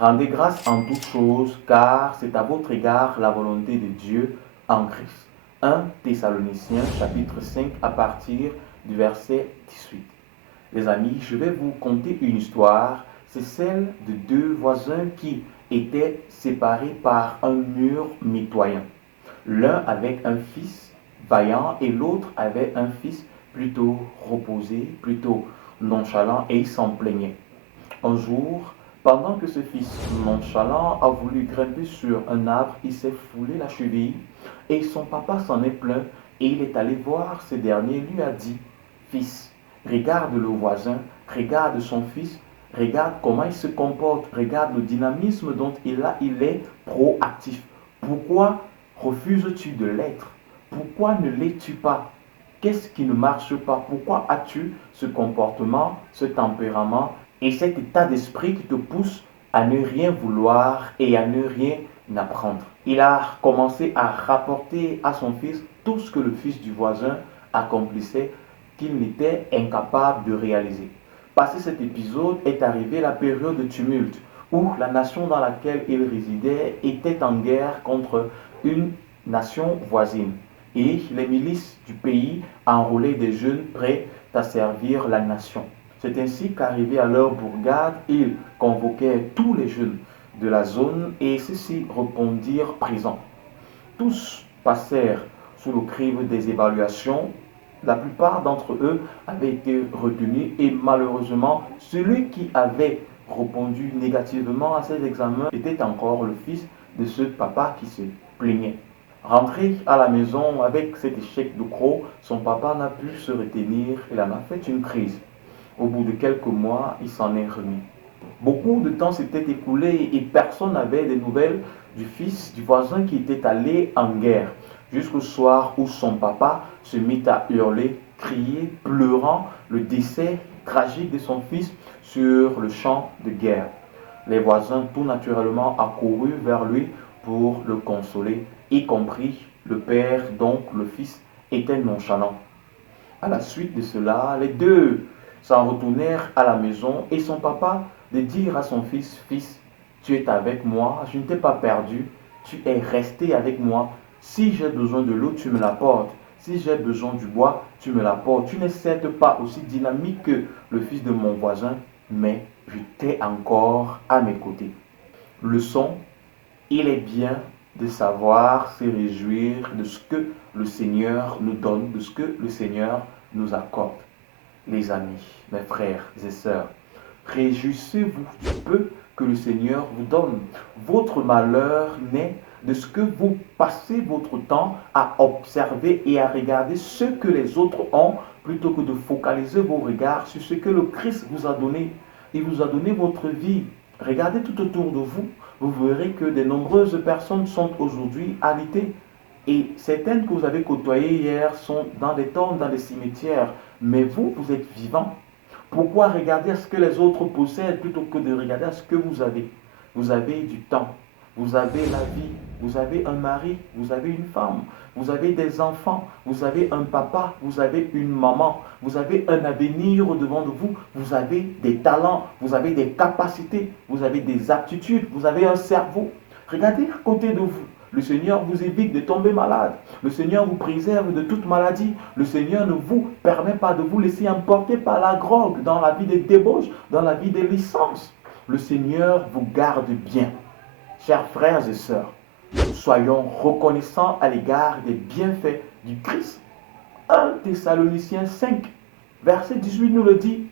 Rendez grâce en toutes choses, car c'est à votre égard la volonté de Dieu en Christ. 1 Thessaloniciens chapitre 5 à partir du verset 18. Les amis, je vais vous conter une histoire. C'est celle de deux voisins qui étaient séparés par un mur mitoyen. L'un avec un fils vaillant et l'autre avait un fils plutôt reposé, plutôt nonchalant, et il s'en plaignait. Un jour, pendant que ce fils nonchalant a voulu grimper sur un arbre, il s'est foulé la cheville et son papa s'en est plaint et il est allé voir ce dernier et lui a dit: Fils, regarde le voisin, regarde son fils, regarde comment il se comporte, regarde le dynamisme dont il est proactif. Pourquoi refuses-tu de l'être? Pourquoi ne l'es-tu pas? Qu'est-ce qui ne marche pas? Pourquoi as-tu ce comportement, ce tempérament et cet état d'esprit qui te pousse à ne rien vouloir et à ne rien apprendre? Il a commencé à rapporter à son fils tout ce que le fils du voisin accomplissait, qu'il n'était incapable de réaliser. Passé cet épisode est arrivée la période de tumulte, où la nation dans laquelle il résidait était en guerre contre une nation voisine. Et les milices du pays enrôlaient des jeunes prêts à servir la nation. C'est ainsi qu'arrivés à leur bourgade, ils convoquaient tous les jeunes de la zone et ceux-ci répondirent présents. Tous passèrent sous le crible des évaluations. La plupart d'entre eux avaient été retenus et malheureusement, celui qui avait répondu négativement à ces examens était encore le fils de ce papa qui se plaignait. Rentré à la maison avec cet échec de croc, son papa n'a pu se retenir, il en a fait une crise. Au bout de quelques mois, il s'en est remis. Beaucoup de temps s'était écoulé et personne n'avait de nouvelles du fils du voisin qui était allé en guerre, jusqu'au soir où son papa se mit à hurler, crier, pleurant le décès tragique de son fils sur le champ de guerre. Les voisins tout naturellement accourus vers lui pour le consoler, y compris le père dont le fils était nonchalant. À la suite de cela, les deux s'en retournèrent à la maison et son papa de dire à son fils: Fils, tu es avec moi, je ne t'ai pas perdu, tu es resté avec moi. Si j'ai besoin de l'eau, tu me l'apportes. Si j'ai besoin du bois, tu me l'apportes. Tu n'es certes pas aussi dynamique que le fils de mon voisin, mais je t'ai encore à mes côtés. Leçon: il est bien de savoir se réjouir de ce que le Seigneur nous donne, de ce que le Seigneur nous accorde. Les amis, mes frères et sœurs, réjouissez-vous du peu que le Seigneur vous donne. Votre malheur naît de ce que vous passez votre temps à observer et à regarder ce que les autres ont, plutôt que de focaliser vos regards sur ce que le Christ vous a donné. Il vous a donné votre vie. Regardez tout autour de vous, vous verrez que de nombreuses personnes sont aujourd'hui alitées. Et certaines que vous avez côtoyées hier sont dans des tombes, dans des cimetières. Mais vous, vous êtes vivants. Pourquoi regarder à ce que les autres possèdent plutôt que de regarder à ce que vous avez? Vous avez du temps, vous avez la vie, vous avez un mari, vous avez une femme, vous avez des enfants, vous avez un papa, vous avez une maman, vous avez un avenir devant vous, vous avez des talents, vous avez des capacités, vous avez des aptitudes, vous avez un cerveau. Regardez à côté de vous. Le Seigneur vous évite de tomber malade. Le Seigneur vous préserve de toute maladie. Le Seigneur ne vous permet pas de vous laisser emporter par la drogue, dans la vie des débauches, dans la vie des licences. Le Seigneur vous garde bien. Chers frères et sœurs, soyons reconnaissants à l'égard des bienfaits du Christ. 1 Thessaloniciens 5, verset 18 nous le dit.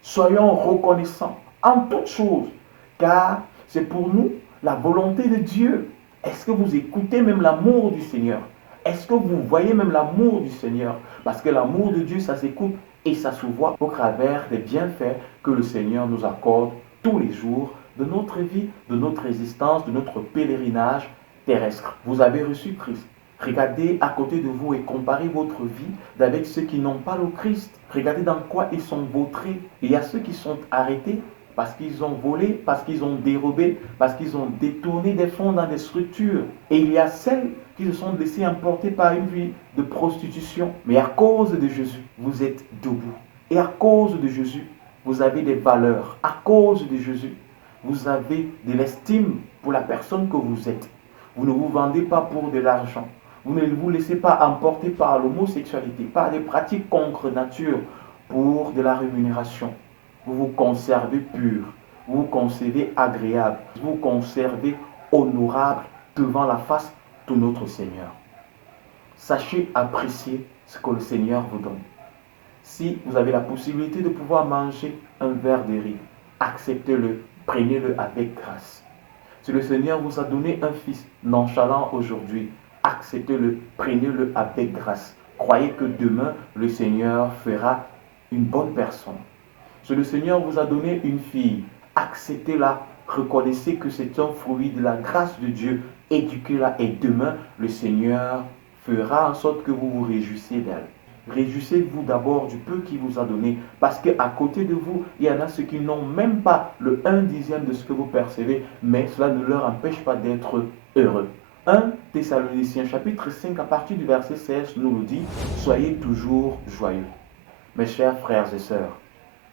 Soyons reconnaissants en toutes choses, car c'est pour nous la volonté de Dieu. Est-ce que vous écoutez même l'amour du Seigneur? Est-ce que vous voyez même l'amour du Seigneur? Parce que l'amour de Dieu, ça s'écoute et ça se voit au travers des bienfaits que le Seigneur nous accorde tous les jours de notre vie, de notre existence, de notre pèlerinage terrestre. Vous avez reçu Christ. Regardez à côté de vous et comparez votre vie avec ceux qui n'ont pas le Christ. Regardez dans quoi ils sont vautrés. Il y a ceux qui sont arrêtés parce qu'ils ont volé, parce qu'ils ont dérobé, parce qu'ils ont détourné des fonds dans des structures. Et il y a celles qui se sont laissées emporter par une vie de prostitution. Mais à cause de Jésus, vous êtes debout. Et à cause de Jésus, vous avez des valeurs. À cause de Jésus, Vous avez de l'estime pour la personne que vous êtes. Vous ne vous vendez pas pour de l'argent. Vous ne vous laissez pas emporter par l'homosexualité, par des pratiques contre nature pour de la rémunération. Vous vous conservez pur, vous vous conservez agréable, vous vous conservez honorable devant la face de notre Seigneur. Sachez apprécier ce que le Seigneur vous donne. Si vous avez la possibilité de pouvoir manger un verre de riz, acceptez-le, prenez-le avec grâce. Si le Seigneur vous a donné un fils nonchalant aujourd'hui, acceptez-le, prenez-le avec grâce. Croyez que demain, le Seigneur fera une bonne personne. Si le Seigneur vous a donné une fille, acceptez-la, reconnaissez que c'est un fruit de la grâce de Dieu, éduquez-la et demain, le Seigneur fera en sorte que vous vous réjouissez d'elle. Réjouissez-vous d'abord du peu qu'il vous a donné, parce qu'à côté de vous, il y en a ceux qui n'ont même pas le 1/10 de ce que vous percevez, mais cela ne leur empêche pas d'être heureux. 1 Thessaloniciens chapitre 5 à partir du verset 16 nous le dit, soyez toujours joyeux. Mes chers frères et sœurs,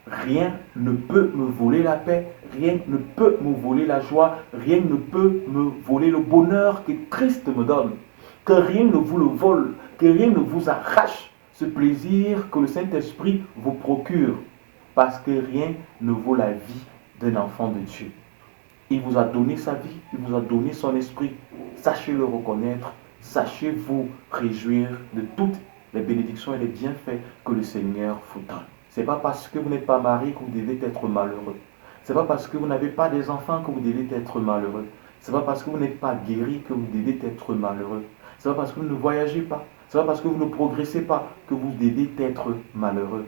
rien ne peut me voler la paix, rien ne peut me voler la joie, rien ne peut me voler le bonheur que Christ me donne. Que rien ne vous le vole, que rien ne vous arrache ce plaisir que le Saint-Esprit vous procure, parce que rien ne vaut la vie d'un enfant de Dieu. Il vous a donné sa vie, il vous a donné son esprit. Sachez le reconnaître, sachez vous réjouir de toutes les bénédictions et les bienfaits que le Seigneur vous donne. Ce n'est pas parce que vous n'êtes pas marié que vous devez être malheureux. Ce n'est pas parce que vous n'avez pas des enfants que vous devez être malheureux. Ce n'est pas parce que vous n'êtes pas guéri que vous devez être malheureux. Ce n'est pas parce que vous ne voyagez pas. Ce n'est pas parce que vous ne progressez pas que vous devez être malheureux.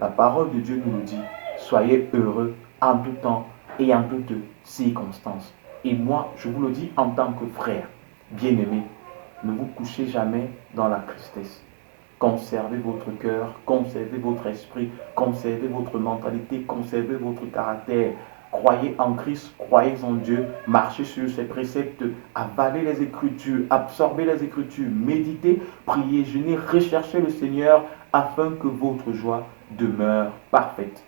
La parole de Dieu nous dit, soyez heureux en tout temps et en toutes circonstances. Et moi, je vous le dis en tant que frère, bien-aimé, ne vous couchez jamais dans la tristesse. Conservez votre cœur, conservez votre esprit, conservez votre mentalité, conservez votre caractère. Croyez en Christ, croyez en Dieu, marchez sur ses préceptes, avalez les Écritures, absorbez les Écritures, méditez, priez, jeûnez, recherchez le Seigneur afin que votre joie demeure parfaite.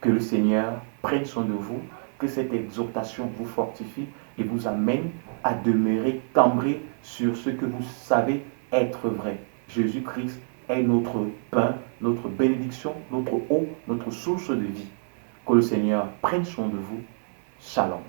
Que le Seigneur prenne soin de vous, que cette exhortation vous fortifie et vous amène à demeurer cambré sur ce que vous savez être vrai. Jésus-Christ est notre pain, notre bénédiction, notre eau, notre source de vie. Que le Seigneur prenne soin de vous. Shalom.